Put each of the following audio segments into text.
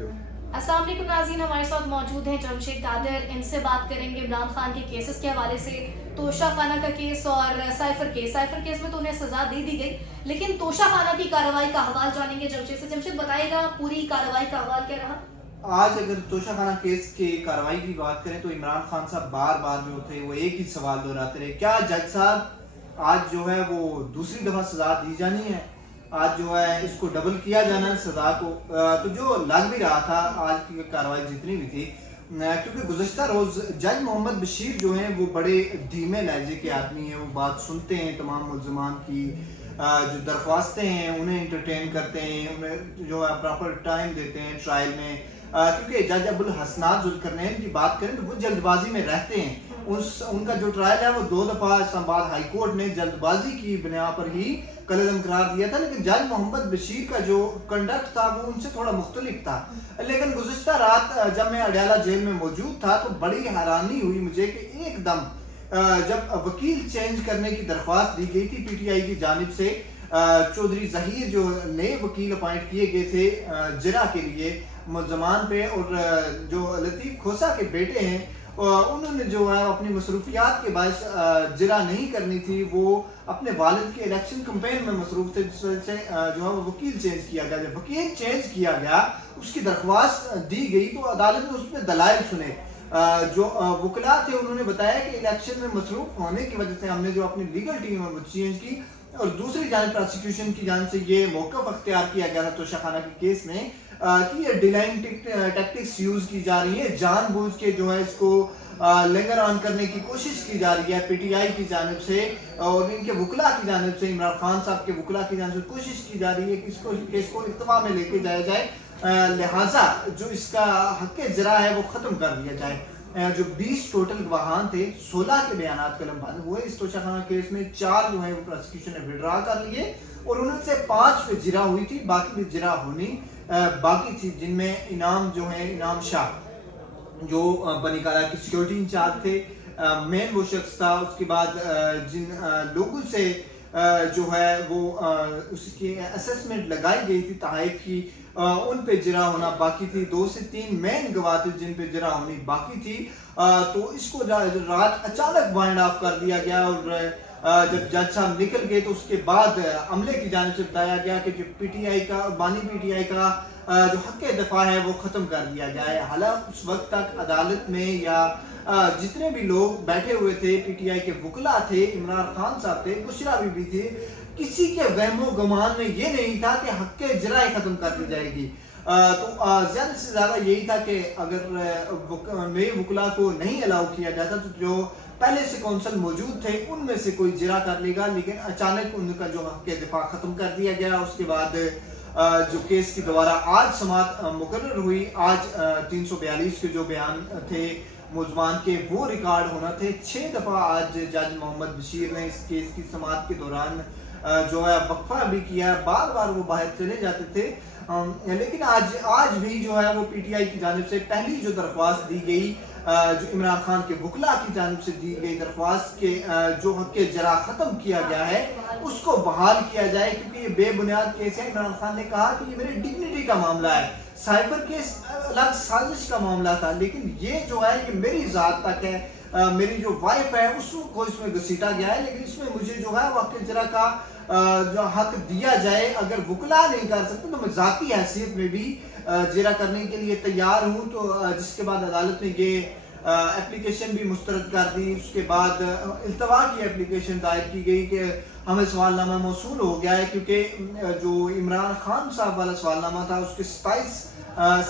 You. अस्सलाम वालेकुम नाज़रीन, हमारे साथ मौजूद हैं जमशेद कादिर। इनसे बात करेंगे इमरान खान के केसेस के हवाले से। तोशा खाना का केस और साइफर केस में तो उन्हें सजा दे दी गई, लेकिन तोशा खाना की कार्रवाई का हवाल जानेंगे जमशेद से। जमशेद बताएगा पूरी कार्रवाई का हवाल क्या रहा? आज अगर तोशा खाना केस की कार्रवाई की बात करें तो इमरान खान साहब बार बार जो थे वो एक ही सवाल दोहराते रहे, क्या जज साहब आज जो है वो दूसरी दफा सजा दी जानी है, आज जो है इसको डबल किया जाना है सजा को। तो जो लग भी रहा था आज की कार्रवाई जितनी भी थी, क्योंकि गुज़श्ता रोज़ जज मोहम्मद बशीर जो हैं वो बड़े धीमे लहजे के आदमी हैं, वो बात सुनते हैं तमाम मुल्ज़मान की जो दरख्वास्तें हैं उन्हें इंटरटेन करते हैं, उन्हें जो है प्रॉपर टाइम देते हैं ट्रायल में। क्योंकि जज अब्दुल हसनात जुल्करनैन की बात करें तो वो जल्दबाजी में रहते हैं। उनका जो ट्रायल है वो 2 दफ़ा इस्लामाबाद हाई कोर्ट ने जल्दबाजी की बिना पर ही कलअदम करार दिया था, लेकिन जज मोहम्मद बशीर का जो कंडक्ट था वो उनसे थोड़ा मुख्तलिफ था। लेकिन गुज़श्ता रात जब मैं अडयाला जेल में मौजूद था तो बड़ी हैरानी हुई मुझे कि एकदम जब वकील चेंज करने की दरख्वास्त दी गई थी पीटीआई की जानिब से, चौधरी जहीर जो नए वकील अपॉइंट किए गए थे जिरा के लिए मुल्ज़मान पे, और जो लतीफ़ खोसा के बेटे हैं उन्होंने जो है अपनी मसरूफियात के बायस जिरा नहीं करनी थी, वो अपने वालिद के इलेक्शन कैंपेन में मसरूफ थे, जिस वजह से जो है वो वकील चेंज किया गया। जब वकील चेंज किया गया उसकी दरख्वास्त दी गई तो अदालत ने उसमें दलाइल सुने। जो वकला थे उन्होंने बताया कि इलेक्शन में मसरूफ होने की वजह से हमने जो अपनी लीगल टीम है वो चेंज की, और दूसरी जानिब प्रोसिक्यूशन की जानिब से ये मौक़िफ़ अख्तियार किया गया था तोशा खाना के केस में कि ये डिलाइंग टैक्टिक्स यूज़ की जा रही है, जानबूझ के जो है इसको लिंगर ऑन करने की कोशिश की जा रही है पीटीआई की जानिब से, और इनके वकला की जानिब से, इमरान खान साहब के वकला की जानिब से कोशिश की जा रही है कि इसको केस को इत्तफा में लेके जाया जाए, लिहाजा जो इसका हक़ जरा है वो ख़त्म कर दिया जाए। जो 20 टोटल गवाहान थे, 16 के बयानात कलमबंद हुए इस तोशा खाना केस में। 4 जो है वो प्रोसिक्यूशन ने विड्रा कर लिए और उनमें से 5 पे जिरा हुई थी, बाकी भी जिरा होनी बाकी थी, जिनमें इनाम जो है इनाम शाह जो बनी काला की सिक्योरिटी इंचार्ज थे, मेन वो शख्स था। उसके बाद जिन लोगों से जो है वो उसकी असेसमेंट लगाई गई थी तहफ़ की, उन पे जिरा होना बाकी थी। 2 से 3 मेन गवाह थे जिन पे जिरा होनी बाकी थी। तो इसको रात अचानक वाइंड ऑफ कर दिया गया, और जब जज साहब निकल गए तो उसके बाद अमले की जानिब से बताया गया कि जो पीटीआई का बानी पीटीआई का जो हक़ दफ़ा है वो ख़त्म कर दिया गया है। हालांकि उस वक्त तक अदालत में या जितने भी लोग बैठे हुए थे, पीटीआई के वकला थे, इमरान खान साहब थे, बुशरा बीबी थे, किसी के वहमो गुमान में ये नहीं था कि हक़ जरा ख़त्म कर दी जाएगी। तो ज़्यादा से ज़्यादा यही था कि अगर नए वकला को नहीं अलाउ किया जाता तो जो पहले से कौंसल मौजूद थे उनमें से कोई जिरा कर लेगा, लेकिन अचानक उनका जो हक़ दफ़ा ख़त्म कर दिया गया। उसके बाद जो केस की दोबारा आज समाअत मुकर्रर हुई। आज 342 के जो बयान थे मुल्ज़मान के वो रिकॉर्ड होना थे। 6 दफ़ा आज जज मोहम्मद बशीर ने इस केस की समाअत के दौरान जो है वक्फा भी किया, बार बार वो बाहर चले जाते थे, लेकिन आज भी जो है वो पीटीआई की जानिब से पहली जो दरख्वास्त दी गई, जो इमरान खान के वकला की जानिब से दी गई दरख्वास्त के जो हक़ जरा ख़त्म किया गया है उसको बहाल किया जाए, क्योंकि ये बेबुनियाद केस है। इमरान खान ने कहा कि ये मेरी डिग्निटी का मामला है, साइबर केस अलग साजिश का मामला था, लेकिन ये जो है ये मेरी ज़ात तक है, मेरी जो वाइफ है उसको इसमें घसीटा गया है, लेकिन इसमें मुझे जो है वो हक़ जरा का जो हक़ दिया जाए। अगर वकला नहीं कर सकते तो मैं ज़ाती हैसियत में भी जिरा करने के लिए तैयार हूँ। तो जिसके बाद अदालत ने ये एप्लीकेशन भी मुस्तरद कर दी। उसके बाद इल्तवा की एप्लीकेशन दायर की गई कि हमें सवालनामा मौसूल हो गया है, क्योंकि जो इमरान खान साहब वाला सवालनामा था उसके 27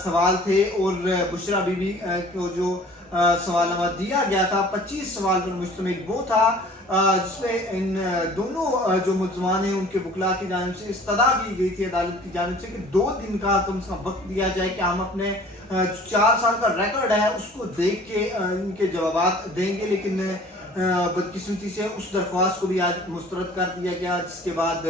सवाल थे, और बुशरा बीबी को जो सवालनामा दिया गया था 25 सवाल पर मुश्तमिल वो था, जिसमें इन दोनों जो मुल्ज़मान हैं उनके वकला की जानिब से इस्तदा की गई थी अदालत की जानिब से कि 2 दिन का कम से कम वक्त दिया जाए कि हम अपने 4 साल का रिकॉर्ड है उसको देख के इनके जवाब देंगे, लेकिन बदकिस्मती से उस दरख्वास्त को भी आज मुस्तरद कर दिया गया। जिसके बाद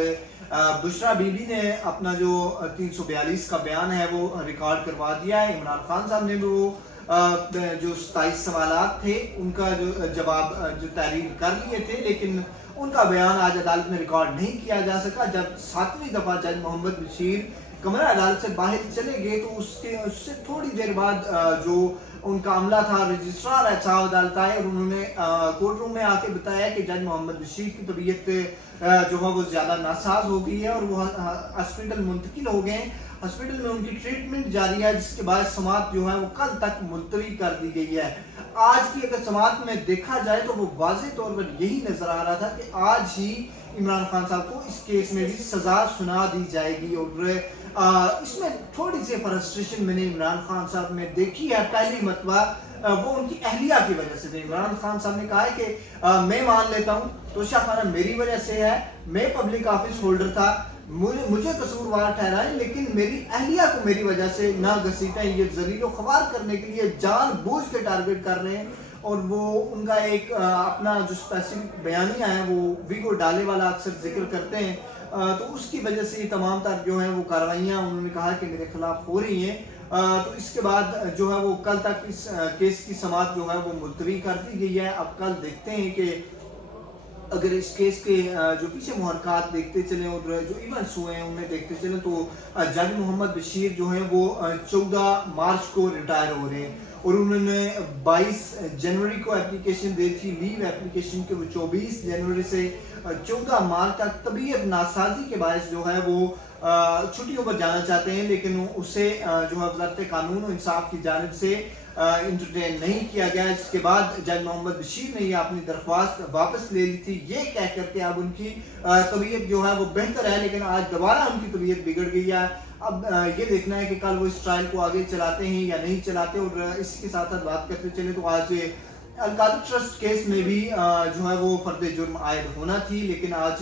बुशरा बीबी ने अपना जो 342 का बयान है वो रिकॉर्ड करवा दिया है। इमरान खान साहब ने भी वो जो 27 सवालात थे उनका जो जवाब जो तहरीर कर लिए थे, लेकिन उनका बयान आज अदालत में रिकॉर्ड नहीं किया जा सका। जब 7वीं दफ़ा जज मोहम्मद बशीर कमरा अदालत से बाहर चले गए तो उससे थोड़ी देर बाद जो उनका अमला था, रजिस्ट्रार है साहब अदालत आए और उन्होंने कोर्ट रूम में आके बताया कि जज मोहम्मद बशीर की तबीयत जो है वो ज़्यादा नासाज हो गई है और वो हॉस्पिटल मुंतकिल हो गए। हॉस्पिटल में उनकी ट्रीटमेंट जारी है, जिसके बाद समाअत जो है वो कल तक मुलतवी कर दी गई है। आज की अगर समाअत में देखा जाए तो वो वाज़ेह तौर पर यही नजर आ रहा था कि आज ही इमरान खान साहब को इस केस में भी सजा सुना दी जाएगी और इसमें थोड़ी सी फ्रस्ट्रेशन मैंने इमरान खान साहब में देखी है। पहली मरतबा वो उनकी अहलिया की वजह से थे। इमरान खान साहब ने कहा है कि मैं मान लेता हूँ तोशा खाना मेरी वजह से है, मैं पब्लिक ऑफिस होल्डर था, मुझे कसूरवार ठहराएं, लेकिन मेरी अहलिया को मेरी वजह से ना घसीटें। ये जलीलो ख्वार करने के लिए जानबूझ के टारगेट कर रहे हैं। और वो उनका एक अपना जो स्पेसिफिक बयानिया है वो वीगो डाले वाला अक्सर जिक्र करते हैं, तो उसकी वजह से तमाम तर जो है वो कार्रवाइयाँ उन्होंने कहा कि मेरे खिलाफ हो रही हैं। तो इसके बाद जो है वो कल तक इस केस की समाअत जो है वो मुलतवी कर दी गई है। अब कल देखते हैं कि अगर इस केस के जो पीछे मुहरकात देखते चले और जो इवेंट्स हुए हैं उन्हें देखते चले तो जज मोहम्मद बशीर जो हैं वो 14 मार्च को रिटायर हो रहे हैं और उन्होंने 22 जनवरी को एप्लीकेशन दी थी लीव एप्लीकेशन के। वो 24 जनवरी से 14 मार्च तक तबीयत नासाजी के बायस जो है वो छुट्टियों पर जाना चाहते हैं, लेकिन उसे जो है वज़ारत कानून और इंसाफ की जानिब से इंटरटेन नहीं किया गया। इसके बाद जज मोहम्मद बशीर ने ये अपनी दरख्वास्त वापस ले ली थी, ये कह करके अब उनकी तबीयत जो है वो बेहतर है, लेकिन आज दोबारा उनकी तबीयत बिगड़ गई है। अब ये देखना है कि कल वो इस ट्रायल को आगे चलाते हैं या नहीं चलाते। और इसके साथ साथ बात करते चले तो आज अल-कादर ट्रस्ट केस में भी जो है वो फर्द जुर्म आयद होना थी, लेकिन आज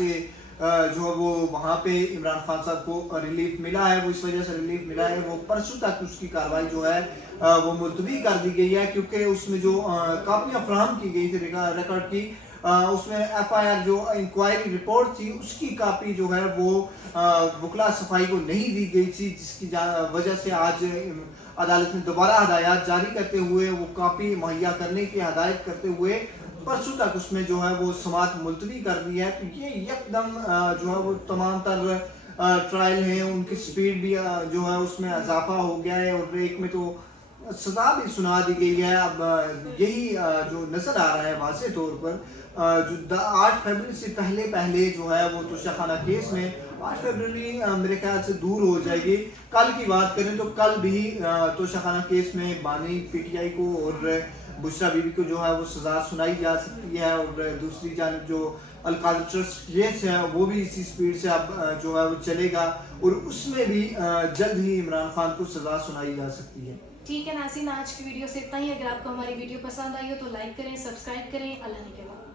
जो है वो वहाँ पे इमरान खान साहब को रिलीफ मिला है। वो इस वजह से रिलीफ मिला है वो परसों तक उसकी कार्रवाई जो है वो मुलतवी कर दी गई है, क्योंकि उसमें जो कापियाँ फराहम की गई थी रिकॉर्ड की, उसमें FIR जो इंक्वायरी रिपोर्ट थी उसकी कापी जो है वो वकला सफाई को नहीं दी गई थी, जिसकी वजह से आज अदालत ने दोबारा हदायत जारी करते हुए वो कापी मुहैया करने की हदायत करते हुए परसों तक उसमें जो है वो समाअत मुलतवी कर दी है। तो ये एकदम जो है वो तमाम तर ट्रायल हैं उनकी स्पीड भी जो है उसमें इजाफा हो गया है और एक में तो सजा भी सुना दी गई है। अब यही जो नजर आ रहा है वाज़ेह तौर पर जो 8 फरवरी से पहले जो है वो तोशा खाना केस में 8 फरवरी मेरे ख्याल से दूर हो जाएगी। कल की बात करें तो कल भी तोशा खाना केस में बानी PTI को और बुशरा बीबी को जो है वो सजा सुनाई जा सकती है और दूसरी जानिब जो अल-कादर ट्रस्ट केस है वो भी इसी स्पीड से अब जो है वो चलेगा और उसमें भी जल्द ही इमरान खान को सजा सुनाई जा सकती है। ठीक है नाज़रीन, आज की वीडियो से इतना ही। अगर आपको हमारी वीडियो पसंद आई हो तो लाइक करें, सब्सक्राइब करें। अल्लाह ने के बाद।